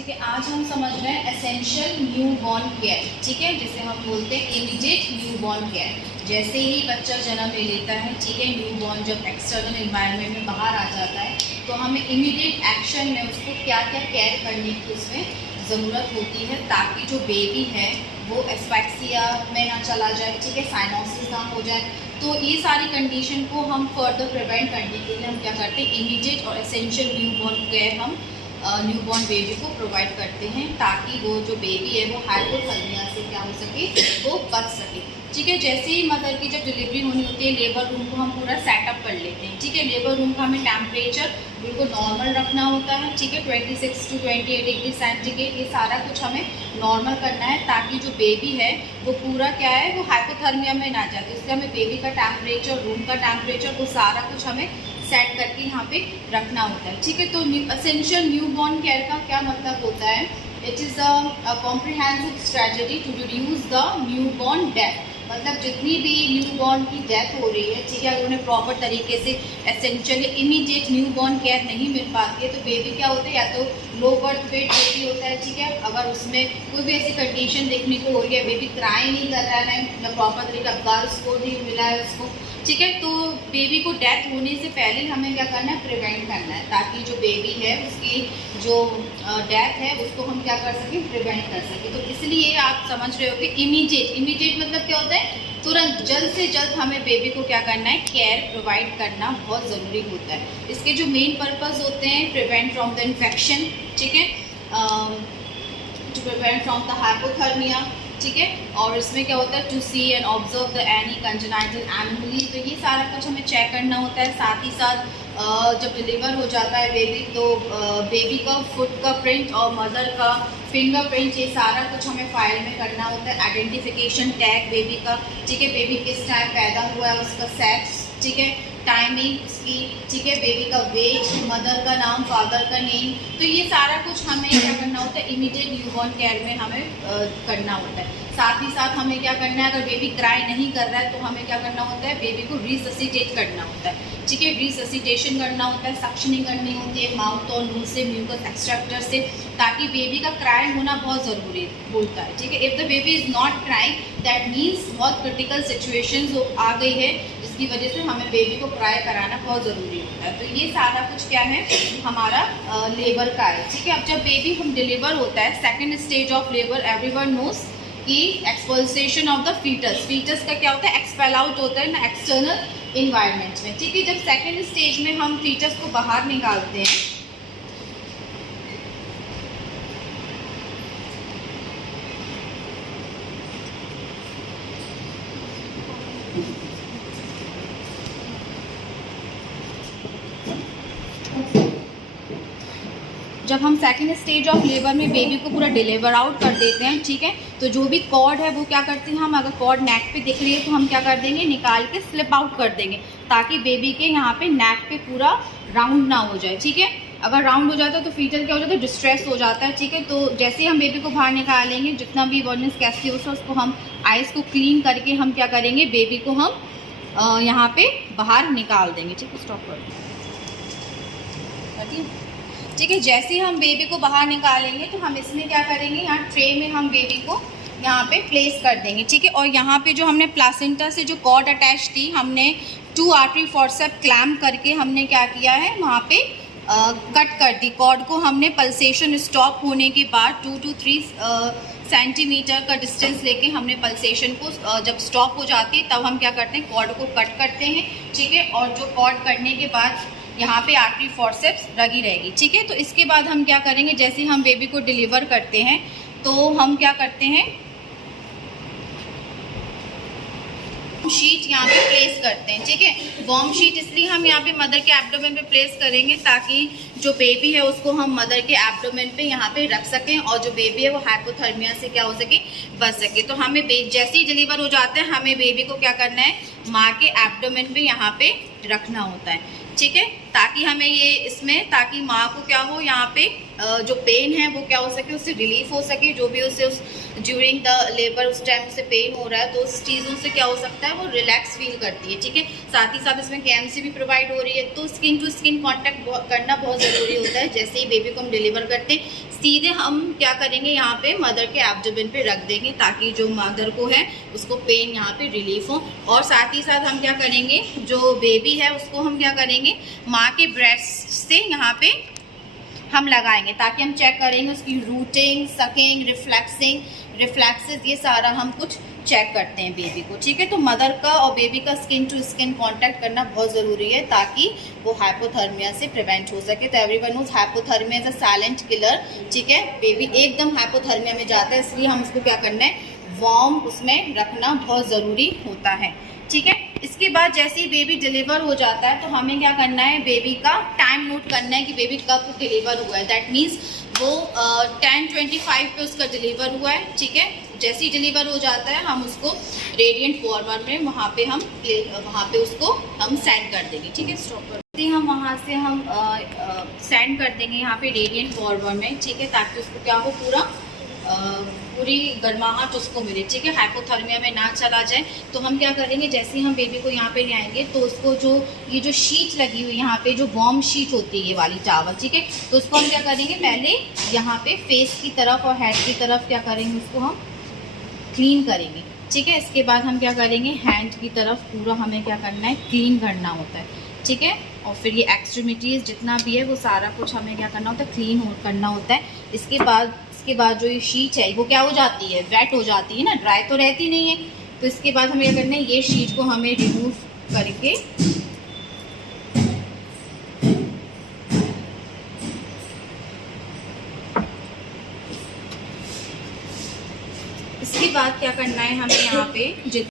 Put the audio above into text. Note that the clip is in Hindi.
ठीक है, आज हम समझ रहे हैं एसेंशियल न्यूबॉर्न केयर। ठीक है, जिसे हम बोलते हैं इमीडिएट न्यूबॉर्न केयर। जैसे ही बच्चा जन्म ले लेता है, ठीक है, न्यूबॉर्न जब एक्सटर्नल एनवायरनमेंट में बाहर आ जाता है तो हमें इमीडिएट एक्शन में उसको क्या क्या केयर करने की उसमें ज़रूरत होती है, ताकि जो बेबी है वो एस्फैक्सिया में ना चला जाए, ठीक है, साइनोसिस ना हो जाए। तो ये सारी कंडीशन को हम फर्दर प्रिवेंट करने के लिए हम क्या करते हैं, इमीडिएट और एसेंशियल न्यूबॉर्न केयर हम न्यूबॉर्न बेबी को प्रोवाइड करते हैं, ताकि वो जो बेबी है वो हाइपोथर्मिया से क्या हो सके, वो बच सके। ठीक है, जैसे ही मदर की जब डिलीवरी होनी होती है, लेबर रूम को हम पूरा सेटअप कर लेते हैं। ठीक है, लेबर रूम का हमें टेम्परेचर बिल्कुल नॉर्मल रखना होता है। ठीक है, 26 to 28 डिग्री सेंटीग्रेड, ये सारा कुछ हमें नॉर्मल करना है, ताकि जो बेबी है वो पूरा क्या है, वो हाइपोथर्मिया में ना जाए। तो इसलिए हमें बेबी का टेम्परेचर, रूम का टेम्परेचर, वो सारा कुछ हमें सेट करके यहाँ पे रखना होता है। ठीक है, तो एसेंशियल न्यूबॉर्न केयर का क्या मतलब होता है? It is a comprehensive strategy to reduce the newborn death. मतलब जितनी भी न्यूबॉर्न की डेथ हो रही है, ठीक है, अगर उन्हें प्रॉपर तरीके से एसेंशियल इमीडिएट न्यूबॉर्न केयर नहीं मिल पाती है, तो बेबी क्या होता है, या तो लो बर्थ वेट बेबी होता है। ठीक है, अगर उसमें कोई भी ऐसी कंडीशन देखने को हो रही है, बेबी क्राई नहीं कर रहा है, या प्रॉपर तरीके का गर्ल्स को नहीं मिला है उसको, ठीक है, तो बेबी को डेथ होने से पहले हमें क्या करना है, प्रिवेंट करना है, ताकि जो बेबी है उसकी जो डेथ है उसको हम क्या कर सकें, प्रिवेंट कर सकें। तो इसलिए आप समझ रहे हो कि इमीडिएट मतलब क्या होता है, तुरंत जल्द से जल्द हमें बेबी को क्या करना है, केयर प्रोवाइड करना बहुत ज़रूरी होता है। इसके जो मेन पर्पस होते हैं, प्रिवेंट फ्रॉम द इन्फेक्शन, ठीक है, to prevent from the hypothermia, ठीक है, और इसमें क्या होता है, to see and observe the any congenital anomaly. तो ये सारा कुछ हमें चेक करना होता है। साथ ही साथ जब डिलीवर हो जाता है बेबी, तो बेबी का फुट का प्रिंट और मदर का फिंगरप्रिंट, ये सारा कुछ हमें फाइल में करना होता है। आइडेंटिफिकेशन टैग बेबी का, ठीक है, बेबी किस टाइम पैदा हुआ है, उसका सेक्स, ठीक है, टाइमिंग उसकी, ठीक है, बेबी का वेट, मदर का नाम, फादर का नेम। तो ये सारा कुछ हमें क्या करना होता है, इमीडिएट न्यूबॉर्न केयर में हमें करना होता है। साथ ही साथ हमें क्या करना है, अगर बेबी क्राई नहीं कर रहा है तो हमें क्या करना होता है, बेबी को रिससिटेट करना होता है। ठीक है, रिससिटेशन करना होता है, सक्शनिंग करनी होती है माउथ और मुंह से, म्यूकस एक्सट्रैक्टर से, ताकि बेबी का क्राई होना बहुत ज़रूरी होता है। ठीक है, if the baby is not crying, that means बहुत क्रिटिकल सिचुएशंस आ गई है, की वजह से हमें बेबी को क्राई कराना बहुत ज़रूरी होता है। तो ये सारा कुछ क्या है, हमारा लेबर का है। ठीक है, अब जब बेबी हम डिलीवर होता है, second stage of labour, everyone knows कि एक्सपल्सेशन ऑफ द फीटस। फीटस का क्या होता है, एक्सपेल आउट होता है ना एक्सटर्नल इन्वायरमेंट में। ठीक है, जब सेकंड स्टेज में हम फीटस को बाहर निकालते हैं, जब हम सेकेंड स्टेज ऑफ लेबर में बेबी को पूरा डिलीवर आउट कर देते हैं, ठीक है, तो जो भी कॉर्ड है वो क्या करते हैं, हम अगर कॉर्ड नेक पे दिख रही है तो हम क्या कर देंगे, निकाल के स्लिप आउट कर देंगे, ताकि बेबी के यहाँ पे नेक पे पूरा राउंड ना हो जाए। ठीक है, अगर राउंड हो जाता है तो फीटल क्या हो जाता है, डिस्ट्रेस हो जाता है। ठीक है, तो जैसे ही हम बेबी को बाहर निकालेंगे, जितना भी वर्निस कैस्टियोस है उसको हम आइस को क्लीन करके हम क्या करेंगे, बेबी को हम यहाँ पे बाहर निकाल देंगे। ठीक है, स्टॉप कर देंगे। ठीक है, जैसे ही हम बेबी को बाहर निकालेंगे तो हम इसमें क्या करेंगे, यहाँ ट्रे में हम बेबी को यहाँ पे प्लेस कर देंगे। ठीक है, और यहाँ पे जो हमने प्लासेंटा से जो कॉर्ड अटैच थी, हमने 2 आर्टरी फोर्सेप क्लैम्प करके हमने क्या किया है, वहाँ पे कट कर दी कॉर्ड को। हमने पल्सेशन स्टॉप होने के बाद 2 to 3 सेंटीमीटर का डिस्टेंस लेके हमने पल्सेशन को जब स्टॉप हो जाती है तब हम क्या करते हैं, कॉर्ड को कट करते हैं। ठीक है, और जो कॉर्ड कटने के बाद यहाँ पे आर्टरी फोर्सेप्स लगी रहेगी। ठीक है, तो इसके बाद हम क्या करेंगे, जैसे हम बेबी को डिलीवर करते हैं तो हम क्या करते हैं, शीट यहाँ पे प्लेस करते हैं। ठीक है, वार्म शीट इसलिए हम यहाँ पे मदर के एब्डोमेन पे प्लेस करेंगे, ताकि जो बेबी है उसको हम मदर के एब्डोमेन पे यहाँ पे रख सकें, और जो बेबी है वो हाइपोथर्मिया से क्या हो सके, बच सके। तो हमें जैसे ही डिलीवर हो जाता है, हमें बेबी को क्या करना है, माँ के एब्डोमेन पे यहाँ पे रखना होता है। ठीक है, ताकि हमें ये इसमें, ताकि माँ को क्या हो, यहाँ पे जो पेन है वो क्या हो सके, उससे रिलीफ हो सके। जो भी उसे उस ड्यूरिंग द लेबर उस टाइम उसे पेन हो रहा है, तो उस चीज़ों से क्या हो सकता है, वो रिलैक्स फील करती है। ठीक है, साथ ही साथ इसमें KMC भी प्रोवाइड हो रही है। तो स्किन टू स्किन कॉन्टैक्ट करना बहुत ज़रूरी होता है जैसे ही बेबी को हम डिलीवर करते हैं। सीधे हम क्या करेंगे, यहाँ पे मदर के एब्डोमेन पे रख देंगे ताकि जो मदर को है उसको पेन यहाँ पे रिलीफ हो। और साथ ही साथ हम क्या करेंगे, जो बेबी है उसको हम क्या करेंगे, माँ के ब्रेस्ट से यहाँ पे हम लगाएंगे ताकि हम चेक करेंगे उसकी रूटिंग, सकिंग, रिफ्लेक्सेस, ये सारा हम कुछ चेक करते हैं बेबी को, ठीक है। तो मदर का और बेबी का स्किन टू स्किन कांटेक्ट करना बहुत ज़रूरी है ताकि वो हाइपोथर्मिया से प्रिवेंट हो सके। तो everyone knows hypothermia is a silent killer, ठीक है। बेबी एकदम हाइपोथर्मिया में जाता है, इसलिए हम उसको क्या करना है, वार्म उसमें रखना बहुत ज़रूरी होता है, ठीक है। इसके बाद जैसे ही बेबी डिलीवर हो जाता है तो हमें क्या करना है, बेबी का टाइम नोट करना है कि बेबी कब डिलीवर हुआ है। दैट मीन्स वो 10:25 पे उसका डिलीवर हुआ है, ठीक है। जैसे ही डिलीवर हो जाता है हम उसको रेडिएंट फॉरवर्ड में वहाँ पे उसको हम सेंड कर देंगे, ठीक है। स्टॉप कर हम वहाँ से हम सेंड कर देंगे यहाँ पे रेडिएंट फॉरवर्ड में, ठीक है, ताकि उसको क्या हो, पूरी गर्माहट उसको मिले, ठीक है, हाइपोथर्मिया में ना चला जाए। तो हम क्या करेंगे, जैसे ही हम बेबी को यहाँ पे ले आएंगे तो उसको जो ये जो शीट लगी हुई यहाँ पे जो वार्म शीट होती है ये वाली टॉवल, ठीक है, तो उसको हम क्या करेंगे, पहले यहाँ पे फेस की तरफ और हेड की तरफ क्या करेंगे, उसको हम क्लीन करेंगे, ठीक है। इसके बाद हम क्या करेंगे, हैंड की तरफ पूरा हमें क्या करना है, क्लीन करना होता है, ठीक है। और फिर ये एक्सट्रीमिटीज़ जितना भी है वो सारा कुछ हमें क्या करना होता है, क्लीन करना होता है। इसके बाद जो ये शीट है वो क्या हो जाती है, वेट हो जाती है ना, ड्राई तो रहती नहीं है। तो इसके बाद हमें क्या करना है, ये शीट को हमें रिमूव करके इसके बाद क्या करना है, हमें यहाँ पे